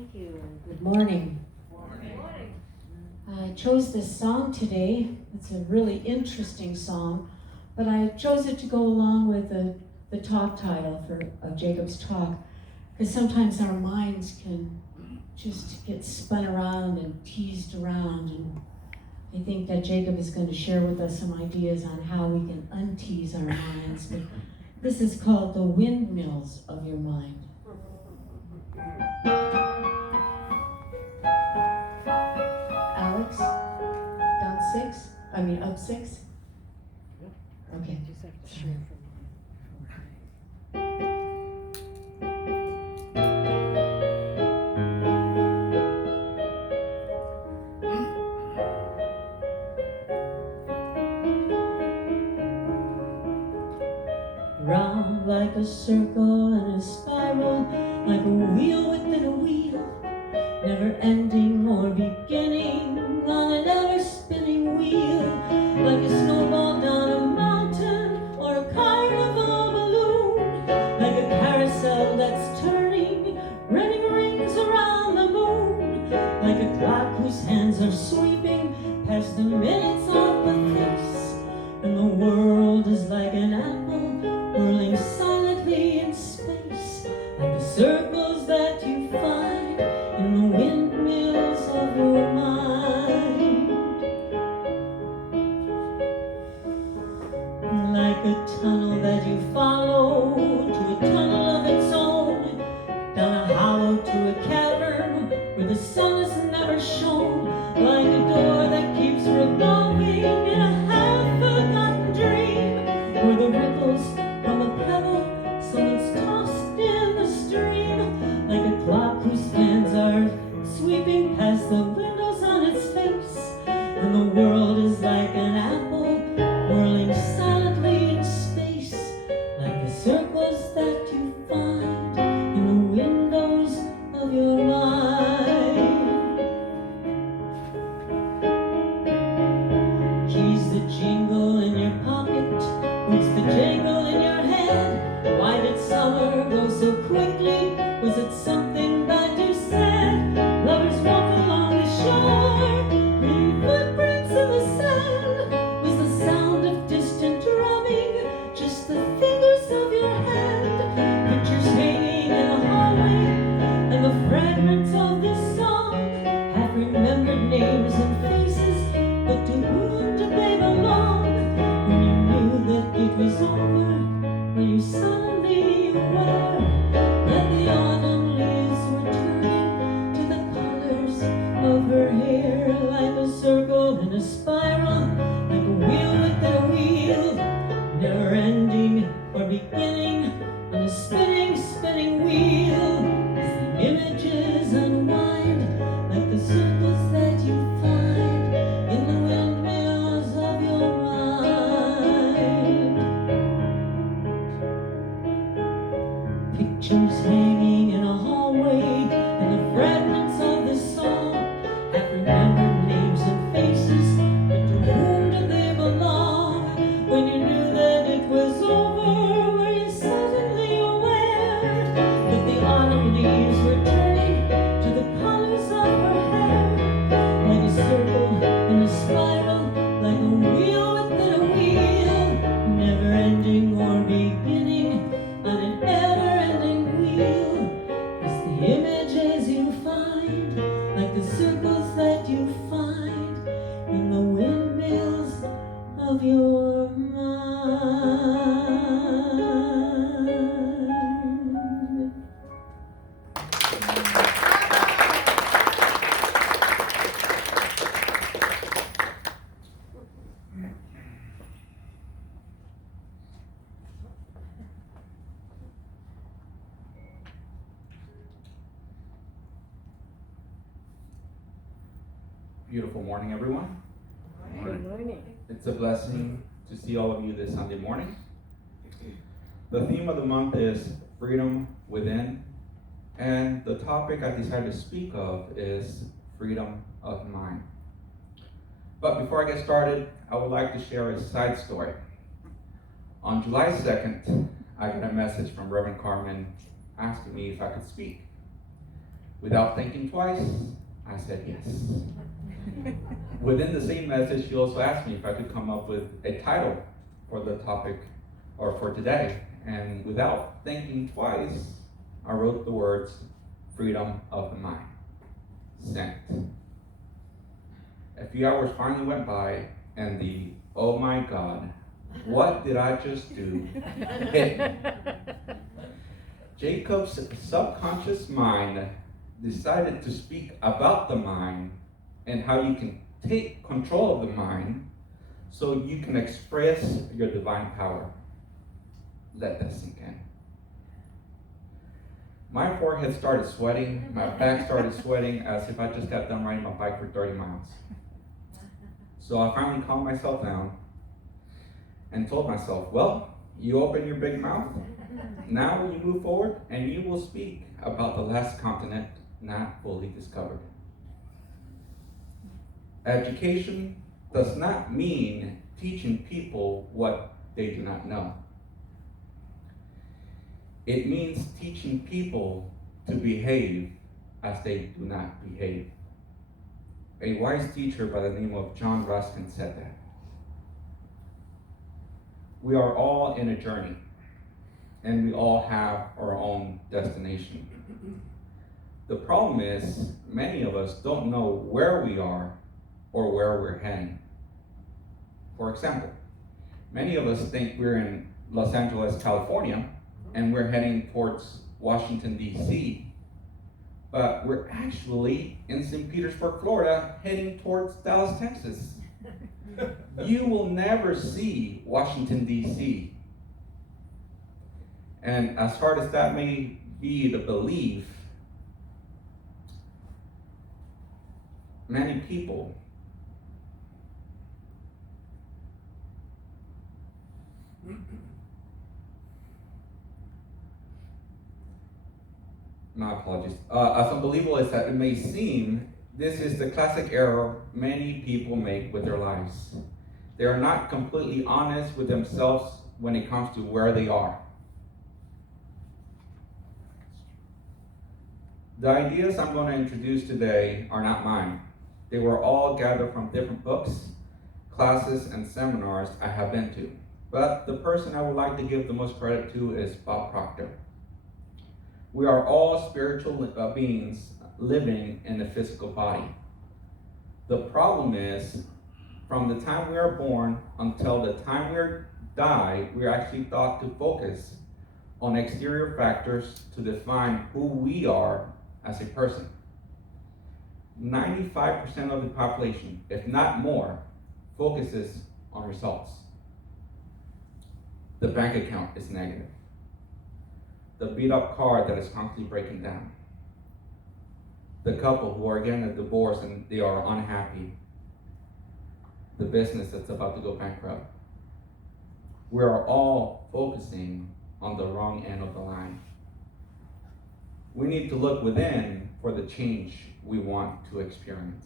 Thank you, and good morning. Morning. I chose this song today. It's a really interesting song, but I chose it to go along with the talk title of Jacob's talk, because sometimes our minds can just get spun around and teased around, and I think that Jacob is going to share with us some ideas on how we can untease our minds. But this is called the Windmills of Your Mind. Alex, up 6? Okay. Just have to share from Round like a circle and a spiral, like a wheel within a wheel, never ending or beginning on an ever spinning wheel, like a snowball down a mountain or a carnival balloon, like a carousel that's turning, running rings around the moon, like a clock whose hands are sweeping past the minutes of the face, and the world is like an apple whirling silently in space, like the circles that you find in the windmills of your mind. Like a tunnel that you follow to a tunnel of its own, down a hollow to a cavern where the sun has never shone, like a door that keeps revolving in a half-forgotten dream, where the ripples from a pebble someone's tossed in the stream, like a clock whose hands are sweeping past the windows on its face, and the world is like an apple whirling silently in space, like the circles that you find in the windows of your mind. Keys that jingle in your pocket, boots that jangle in your head. Why did summer go so quickly? Was it something bad you said? Lovers walk along the shore, leaving footprints in the sand. Was the sound of distant drumming just the fingers of your hand? Pictures hanging in a hallway, and the fragments of this song, half-remembered names and faces, but to whom did they belong? When you knew that it was over, were you suddenly aware that the autumn leaves were turning to the colors of her hair, like a circle and a spiral, like a wheel within a wheel, never ending or beginning on a spinning, spinning wheel, as the images unwind, like the circles that you find in the windmills of your mind. Pictures hanging in a hallway, and the fragments of the song, half-remembered names and faces, but to whom did they belong? When you knew that it was over, were you suddenly aware that the autumn leaves were turning to the colors of her hair, like a circle in a spiral, like a wheel within a wheel, never ending or beginning on an ever-ending wheel, as the images you find, like the circles that you find in the windmills of your mind. Beautiful morning, everyone. Good morning. It's a blessing to see all of you this Sunday morning. The theme of the month is freedom within, and the topic I decided to speak of is freedom of mind. But before I get started, I would like to share a side story. On July 2nd, I got a message from Reverend Carmen asking me if I could speak. Without thinking twice, I said yes. Within the same message, she also asked me if I could come up with a title for the topic or for today. And without thinking twice, I wrote the words freedom of the mind. Sent. A few hours finally went by, and the oh my God, what did I just do? hit me. Jacob's subconscious mind decided to speak about the mind and how you can take control of the mind so you can express your divine power. Let that sink in. My forehead started sweating, my back started sweating as if I just got done riding my bike for 30 miles. So I finally calmed myself down and told myself, well, you open your big mouth. Now you move forward and you will speak about the last continent not fully discovered. Education does not mean teaching people what they do not know. It means teaching people to behave as they do not behave. A wise teacher by the name of John Ruskin said that. We are all in a journey, and we all have our own destination. The problem is, many of us don't know where we are or where we're heading. For example, many of us think we're in Los Angeles, California, and we're heading towards Washington, D.C., but we're actually in St. Petersburg, Florida, heading towards Dallas, Texas. You will never see Washington, D.C. And as hard as that may be to believe, many people my apologies. As unbelievable as that it may seem, this is the classic error many people make with their lives. They are not completely honest with themselves when it comes to where they are. The ideas I'm going to introduce today are not mine. They were all gathered from different books, classes, and seminars I have been to. But the person I would like to give the most credit to is Bob Proctor. We are all spiritual beings living in a physical body. The problem is, from the time we are born until the time we die, we are actually taught to focus on exterior factors to define who we are as a person. 95% of the population, if not more, focuses on results. The bank account is negative. The beat up car that is constantly breaking down. The couple who are getting a divorce and they are unhappy. The business that's about to go bankrupt. We are all focusing on the wrong end of the line. We need to look within for the change we want to experience.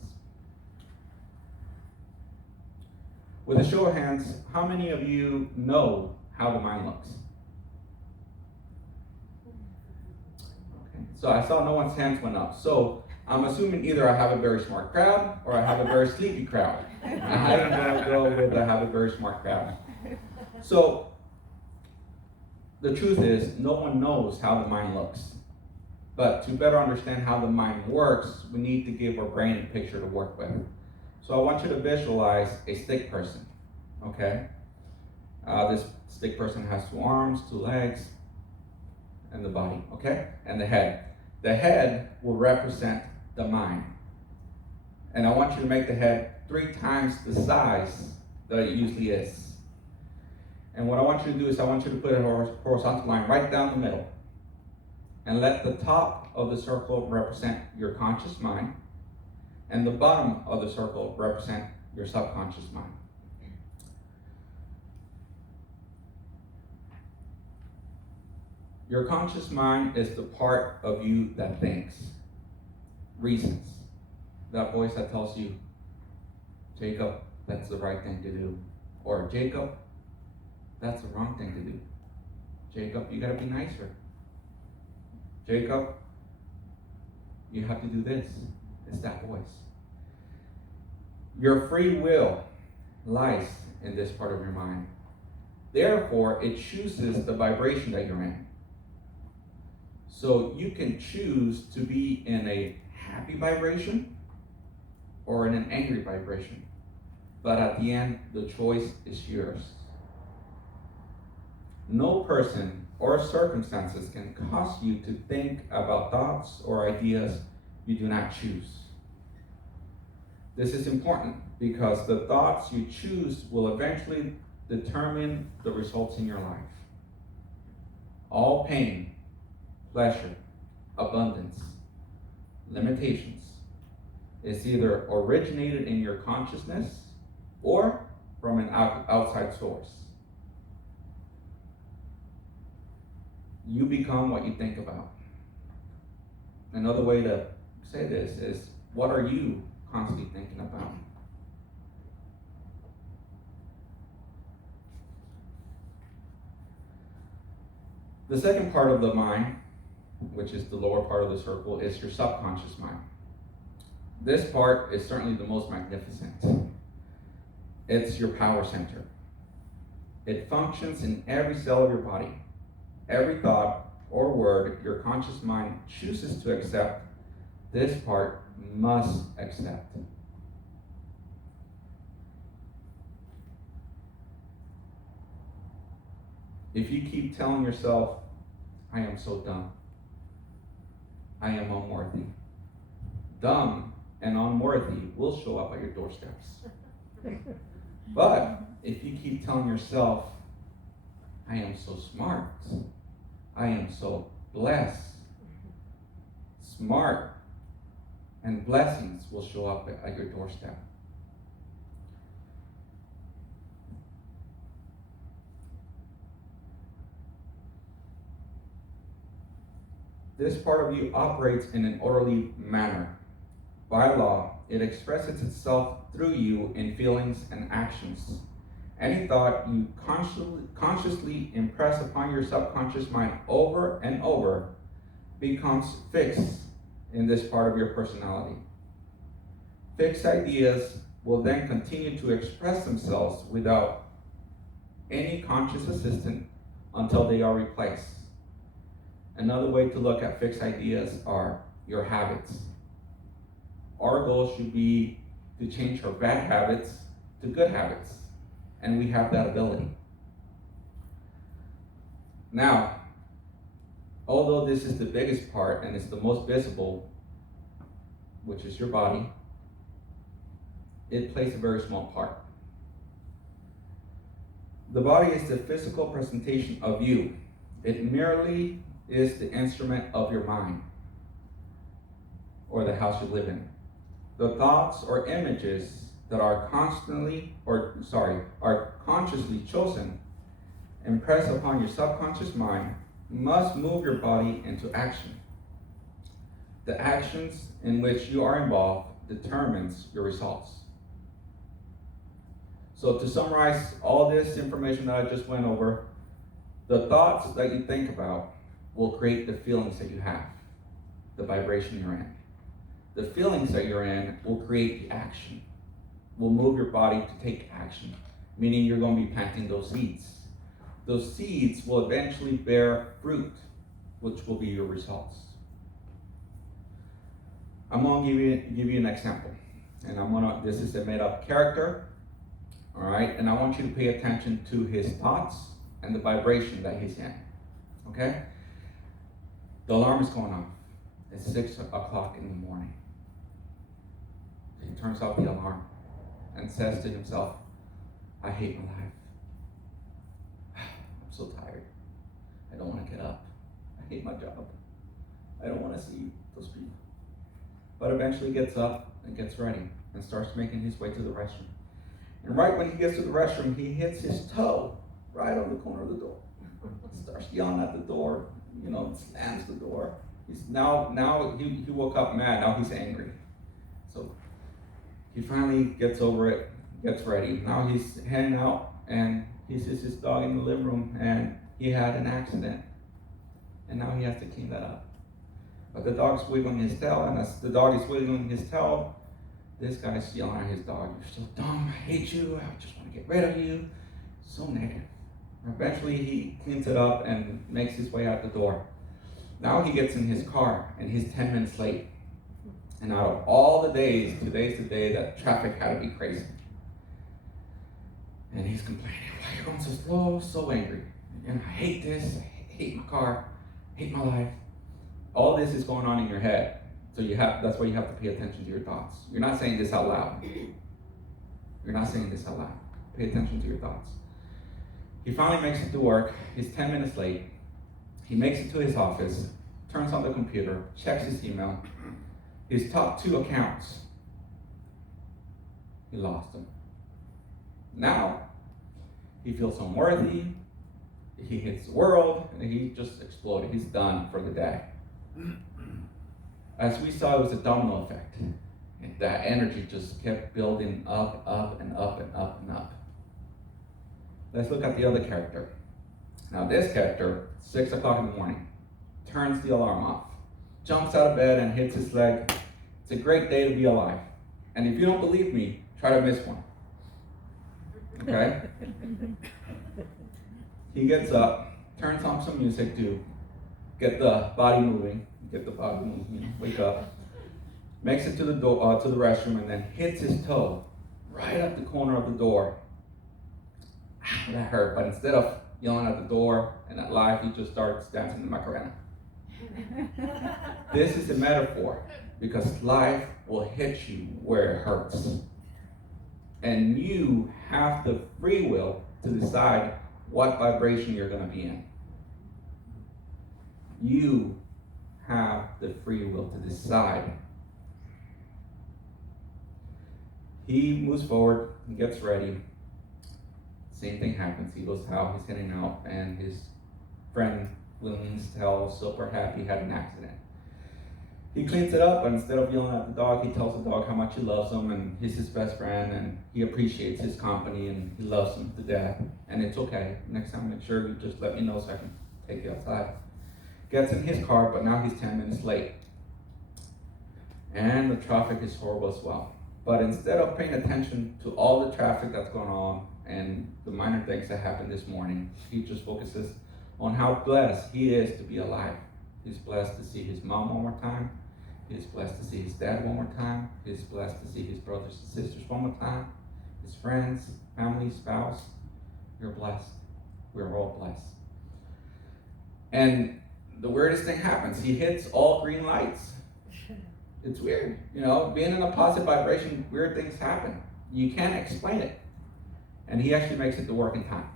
With a show of hands, how many of you know how the mind looks? Okay. So I saw no one's hands went up. So I'm assuming either I have a very smart crowd or I have a very sleepy crowd. I'm going to go with I have a very smart crowd. So the truth is, no one knows how the mind looks. But to better understand how the mind works, we need to give our brain a picture to work with. So I want you to visualize a stick person, okay? This stick person has 2 arms, 2 legs, and the body, okay? And the head. The head will represent the mind. And I want you to make the head 3 times the size that it usually is. And what I want you to do is I want you to put a horizontal line right down the middle. And let the top of the circle represent your conscious mind, and the bottom of the circle represent your subconscious mind. Your conscious mind is the part of you that thinks, reasons. That voice that tells you, Jacob, that's the right thing to do. Or Jacob, that's the wrong thing to do. Jacob, you gotta be nicer. Jacob, You have to do this. It's that voice. Your free will lies in this part of your mind. Therefore, it chooses the vibration that you're in. So you can choose to be in a happy vibration or in an angry vibration. But at the end, the choice is yours. No person or circumstances can cause you to think about thoughts or ideas you do not choose. This is important because the thoughts you choose will eventually determine the results in your life. All pain, pleasure, abundance, limitations is either originated in your consciousness or from an outside source. You become what you think about. Another way to say this is, what are you constantly thinking about? The second part of the mind, which is the lower part of the circle, is your subconscious mind. This part is certainly the most magnificent. It's your power center. It functions in every cell of your body. Every thought or word your conscious mind chooses to accept, this part must accept. If you keep telling yourself, I am so dumb, I am unworthy, dumb and unworthy will show up at your doorsteps. But if you keep telling yourself, I am so smart, I am so blessed, smart and blessings will show up at your doorstep. This part of you operates in an orderly manner. By law, it expresses itself through you in feelings and actions. Any thought you consciously impress upon your subconscious mind over and over becomes fixed in this part of your personality. Fixed ideas will then continue to express themselves without any conscious assistance until they are replaced. Another way to look at fixed ideas are your habits. Our goal should be to change our bad habits to good habits, and we have that ability. Now, although this is the biggest part and it's the most visible, which is your body, it plays a very small part. The body is the physical presentation of you. It merely is the instrument of your mind or the house you live in. The thoughts or images that are consciously chosen, impressed upon your subconscious mind, must move your body into action. The actions in which you are involved determines your results. So to summarize all this information that I just went over, the thoughts that you think about will create the feelings that you have, the vibration you're in. The feelings that you're in will create the action, will move your body to take action, meaning you're going to be planting those seeds. Those seeds will eventually bear fruit, which will be your results. I'm going to give you an example, and this is a made-up character, all right? And I want you to pay attention to his thoughts and the vibration that he's in, okay? The alarm is going off. It's 6 o'clock in the morning. He turns off the alarm and says to himself, I hate my life. I'm so tired. I don't want to get up. I hate my job. I don't want to see those people. But eventually gets up and gets ready and starts making his way to the restroom. And right when he gets to the restroom, he hits his toe right on the corner of the door. Starts yelling at the door, slams the door. Now he woke up mad, now he's angry. So he finally gets over it, gets ready. Now he's heading out and he sees his dog in the living room and he had an accident. And now he has to clean that up. But the dog's wiggling his tail, and as the dog is wiggling his tail, this guy's yelling at his dog, "You're so dumb, I hate you, I just want to get rid of you." So negative. Eventually he cleans it up and makes his way out the door. Now he gets in his car and he's 10 minutes late. And out of all the days, today's the day that traffic had to be crazy. And he's complaining, "Why are you going so slow?" So angry. And I hate this, I hate my car, I hate my life. All this is going on in your head. So that's why you have to pay attention to your thoughts. You're not saying this out loud. You're not saying this out loud. Pay attention to your thoughts. He finally makes it to work. He's 10 minutes late. He makes it to his office, turns on the computer, checks his email. His top 2 accounts, he lost them. Now, he feels unworthy. He hits the world, and he just exploded. He's done for the day. As we saw, it was a domino effect. And that energy just kept building up, and up, and up, and up. Let's look at the other character. Now this character, 6 o'clock in the morning, turns the alarm off, jumps out of bed and hits his leg. It's a great day to be alive. And if you don't believe me, try to miss one. Okay? He gets up, turns on some music to get the body moving, wake up, makes it to the door, to the restroom, and then hits his toe right at the corner of the door. That hurt, but instead of yelling at the door and at life, he just starts dancing the Macarena. This is a metaphor because life will hit you where it hurts. And you have the free will to decide what vibration you're going to be in. You have the free will to decide. He moves forward, he gets ready. Same thing happens. He goes out, he's heading out, and his friend Williams tells super happy he had an accident. He cleans it up, and instead of yelling at the dog, he tells the dog how much he loves him, and he's his best friend, and he appreciates his company, and he loves him to death. And it's okay. Next time, make sure you just let me know so I can take you outside. Gets in his car, but now he's 10 minutes late. And the traffic is horrible as well. But instead of paying attention to all the traffic that's going on and the minor things that happened this morning, he just focuses on how blessed he is to be alive. He's blessed to see his mom one more time. He's blessed to see his dad one more time. He's blessed to see his brothers and sisters one more time. His friends, family, spouse. You're blessed. We're all blessed. And the weirdest thing happens. He hits all green lights. It's weird. Being in a positive vibration, weird things happen. You can't explain it. And he actually makes it to work in time.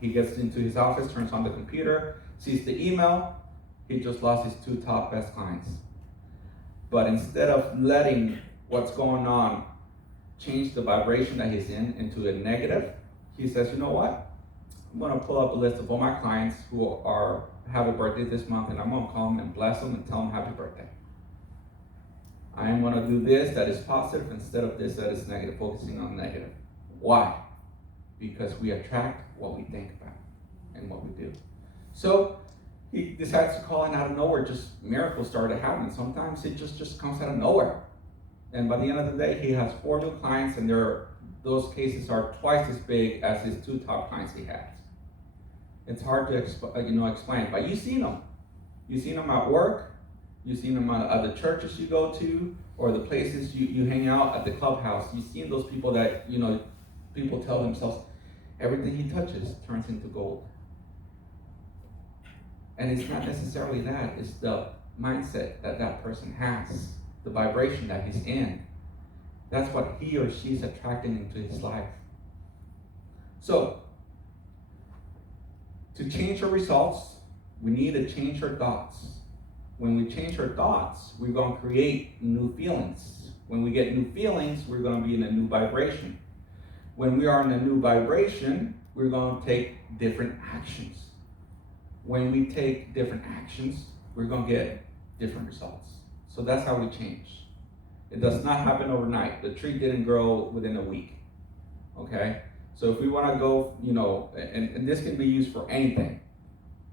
He gets into his office, turns on the computer, sees the email. He just lost his 2 top best clients. But instead of letting what's going on change the vibration that he's in into a negative, he says, "You know what? I'm going to pull up a list of all my clients who have a birthday this month, and I'm going to call them and bless them and tell them happy birthday. I am going to do this that is positive instead of this that is negative, focusing on negative." Why? Because we attract what we think about and what we do. So he decides to call, and out of nowhere, just miracles started happening. Sometimes it just comes out of nowhere. And by the end of the day, he has 4 new clients, and those cases are twice as big as his 2 top clients he has. It's hard to explain, but you've seen them. You've seen them at work. You've seen them at the churches you go to, or the places you hang out at the clubhouse. You've seen those people that, people tell themselves, everything he touches turns into gold. And it's not necessarily that. It's the mindset that person has, the vibration that he's in. That's what he or she's attracting into his life. So, to change our results, we need to change our thoughts. When we change our thoughts, we're going to create new feelings. When we get new feelings, we're going to be in a new vibration. When we are in a new vibration, we're going to take different actions. When we take different actions, we're going to get different results. So that's how we change. It does not happen overnight. The tree didn't grow within a week. Okay? So if we want to go, and this can be used for anything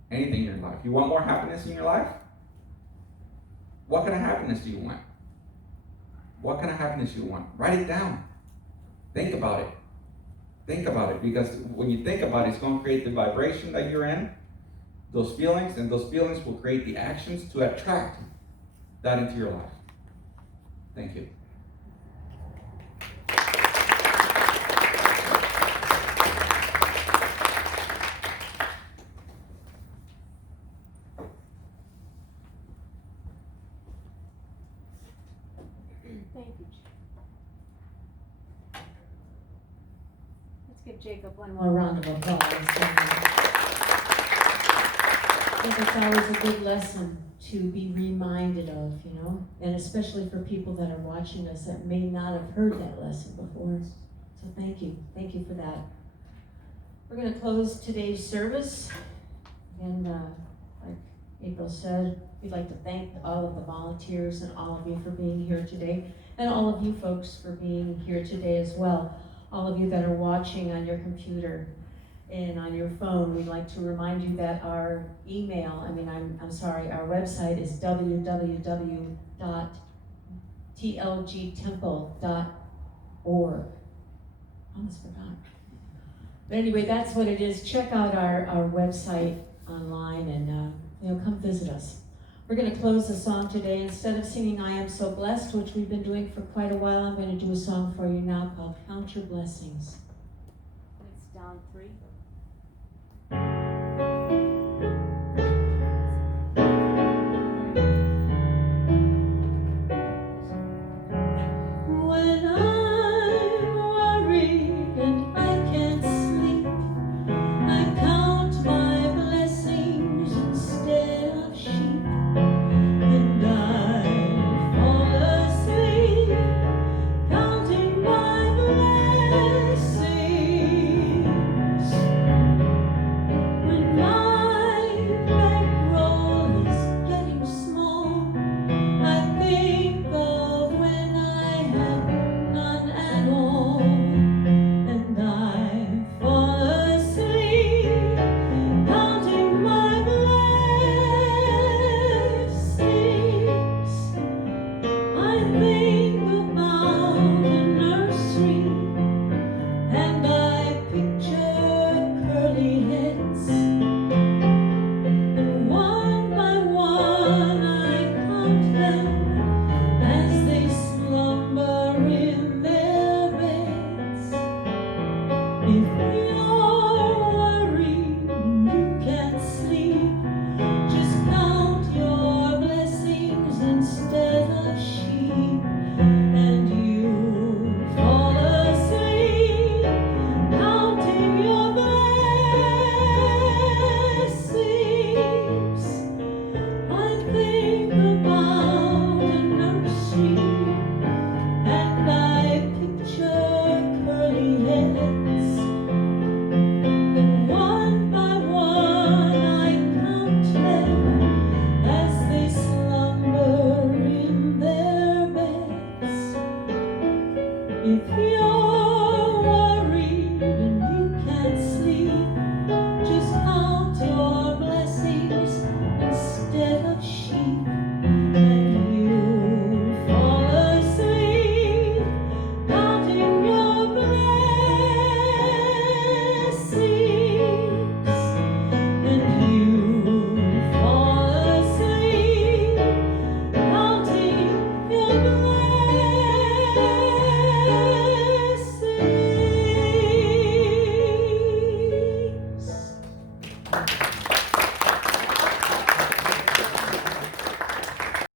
in your life. You want more happiness in your life? What kind of happiness do you want? What kind of happiness do you want? Write it down. Think about it. Think about it, because when you think about it, it's going to create the vibration that you're in, those feelings, and those feelings will create the actions to attract that into your life. Thank you. Thank you. Let's give Jacob one more round of applause. I think it's always a good lesson to be reminded of, you know, and especially for people that are watching us that may not have heard that lesson before. So thank you. Thank you for that. We're going to close today's service. And like April said, we'd like to thank all of the volunteers and all of you for being here today, and all of you folks for being here today as well. All of you that are watching on your computer and on your phone, we'd like to remind you that our our website is www.tlgtemple.org. Almost forgot. But anyway, that's what it is. Check out our website online and come visit us. We're going to close the song today. Instead of singing I Am So Blessed, which we've been doing for quite a while, I'm going to do a song for you now called Count Your Blessings. It's down 3.